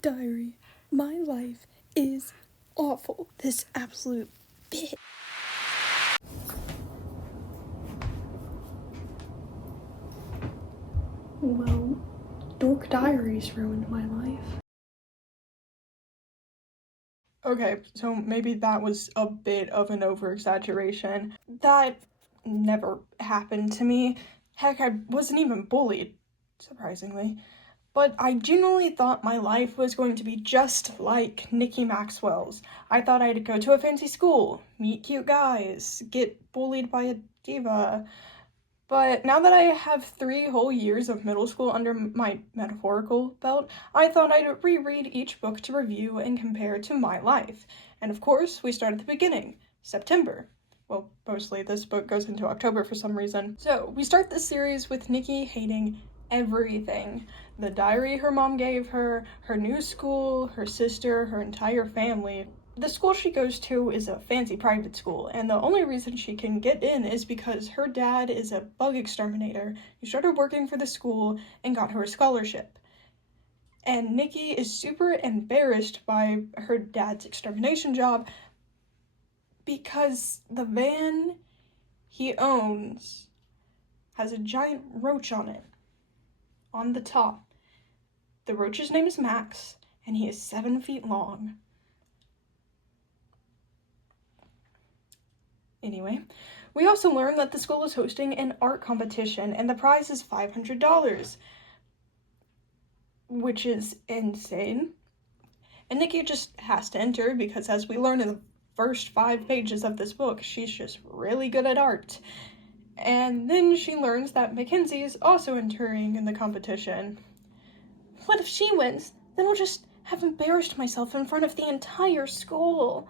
Diary, my life is awful. This absolute bitch. Well, Dork Diaries ruined my life. Okay, so maybe that was a bit of an over-exaggeration. That never happened to me. Heck, I wasn't even bullied, surprisingly. But I genuinely thought my life was going to be just like Nikki Maxwell's. I thought I'd go to a fancy school, meet cute guys, get bullied by a diva. But now that I have 3 whole years of middle school under my metaphorical belt, I thought I'd reread each book to review and compare to my life. And of course, we start at the beginning, September. Well, mostly this book goes into October for some reason. So, we start this series with Nikki hating everything. The diary her mom gave her, her new school, her sister, her entire family. The school she goes to is a fancy private school, and the only reason she can get in is because her dad is a bug exterminator who started working for the school and got her a scholarship. And Nikki is super embarrassed by her dad's extermination job because the van he owns has a giant roach on it, on the top. The roach's name is Max, and he is 7 feet long. Anyway, we also learn that the school is hosting an art competition, and the prize is $500, which is insane. And Nikki just has to enter because, as we learn in the first 5 pages of this book, she's just really good at art. And then she learns that Mackenzie is also entering in the competition. What if she wins? Then I'll just have embarrassed myself in front of the entire school.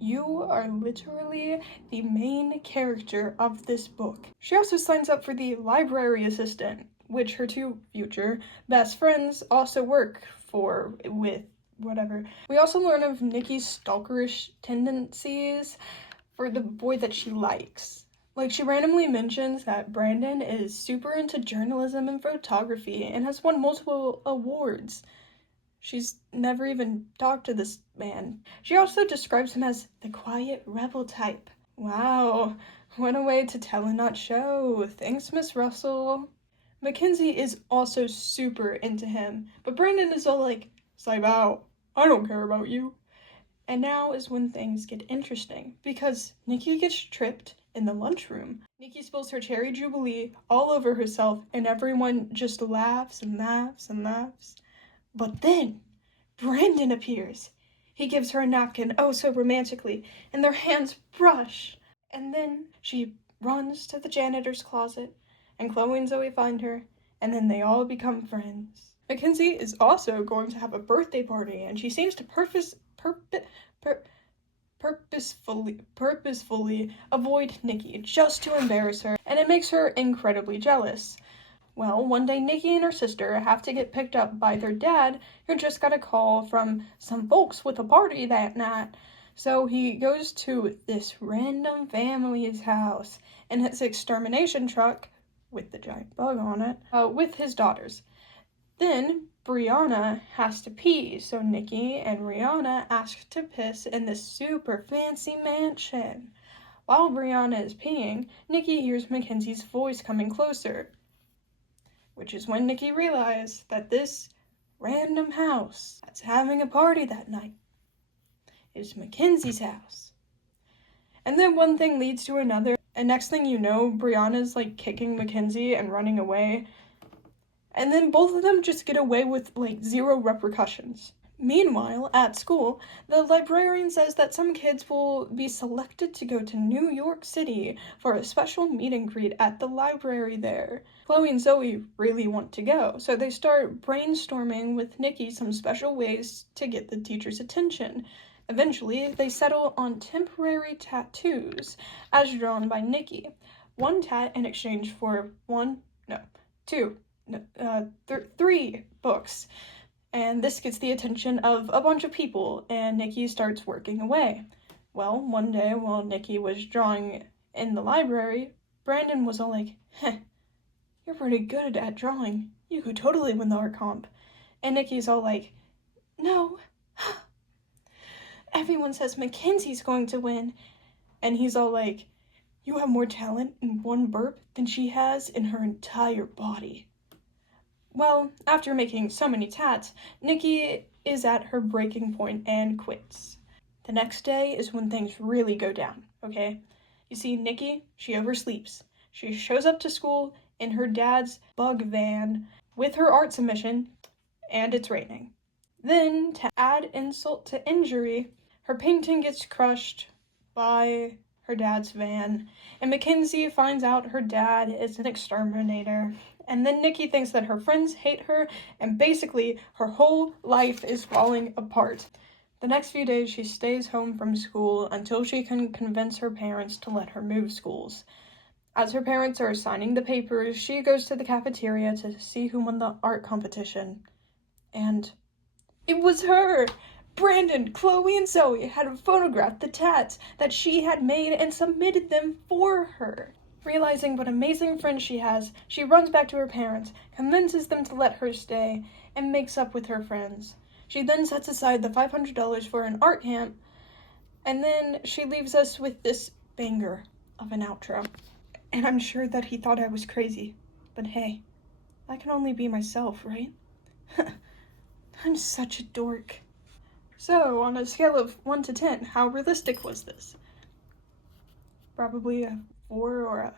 You are literally the main character of this book. She also signs up for the library assistant, which her 2 future best friends also work for with whatever. We also learn of Nikki's stalkerish tendencies for the boy that she likes. Like, she randomly mentions that Brandon is super into journalism and photography and has won multiple awards. She's never even talked to this man. She also describes him as the quiet rebel type. Wow, what a way to tell and not show. Thanks, Miss Russell. Mackenzie is also super into him, but Brandon is all like, "Side out, I don't care about you." And now is when things get interesting, because Nikki gets tripped in the lunchroom. Nikki spills her cherry jubilee all over herself, and everyone just laughs and laughs and laughs. But then, Brandon appears. He gives her a napkin, oh so romantically, and their hands brush. And then she runs to the janitor's closet, and Chloe and Zoey find her, and then they all become friends. Mackenzie is also going to have a birthday party, and she seems to purposefully avoid Nikki just to embarrass her, and it makes her incredibly jealous. Well, one day Nikki and her sister have to get picked up by their dad, who just got a call from some folks with a party that night. So he goes to this random family's house in his extermination truck, with the giant bug on it, with his daughters. Then Brianna has to pee, so Nikki and Rihanna ask to piss in this super fancy mansion. While Brianna is peeing, Nikki hears Mackenzie's voice coming closer, which is when Nikki realized that this random house that's having a party that night is Mackenzie's house. And then one thing leads to another, and next thing you know, Brianna's like kicking Mackenzie and running away. And then both of them just get away with like 0 repercussions. Meanwhile, at school, the librarian says that some kids will be selected to go to New York City for a special meet and greet at the library there. Chloe and Zoey really want to go, so they start brainstorming with Nikki some special ways to get the teacher's attention. Eventually, they settle on temporary tattoos, as drawn by Nikki. 1 tat in exchange for 3 books. And this gets the attention of a bunch of people, and Nikki starts working away. Well, one day while Nikki was drawing in the library, Brandon was all like, "You're pretty good at drawing. You could totally win the art comp." And Nikki's all like, no. Everyone says Mackenzie's going to win. And he's all like, you have more talent in one burp than she has in her entire body. Well, after making so many tats, Nikki is at her breaking point and quits. The next day is when things really go down, okay? You see, Nikki, she oversleeps. She shows up to school in her dad's bug van with her art submission, and it's raining. Then, to add insult to injury, her painting gets crushed by her dad's van, and Mackenzie finds out her dad is an exterminator. And then Nikki thinks that her friends hate her, and basically her whole life is falling apart. The next few days she stays home from school until she can convince her parents to let her move schools. As her parents are signing the papers, she goes to the cafeteria to see who won the art competition. And it was her! Brandon, Chloe, and Zoey had photographed the tats that she had made and submitted them for her. Realizing what amazing friends she has, she runs back to her parents, convinces them to let her stay, and makes up with her friends. She then sets aside the $500 for an art camp, and then she leaves us with this banger of an outro. And I'm sure that he thought I was crazy, but hey, I can only be myself, right? I'm such a dork. So, on a scale of 1 to 10, how realistic was this? Probably a 4 or a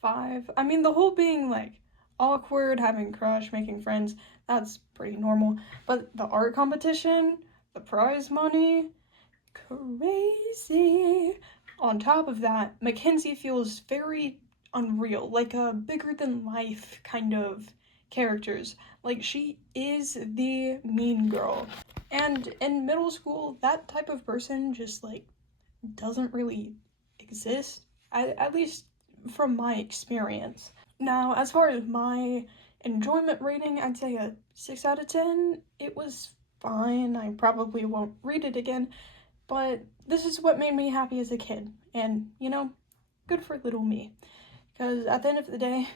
5. I mean, the whole being, like, awkward, having a crush, making friends, that's pretty normal. But the art competition, the prize money, crazy. On top of that, Mackenzie feels very unreal, like a bigger-than-life kind of characters. Like, she is the mean girl. And in middle school, that type of person just, like, doesn't really exist, at least from my experience. Now, as far as my enjoyment rating, I'd say a 6 out of 10. It was fine. I probably won't read it again, but this is what made me happy as a kid. And, you know, good for little me. Because at the end of the day,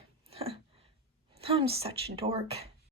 I'm such a dork.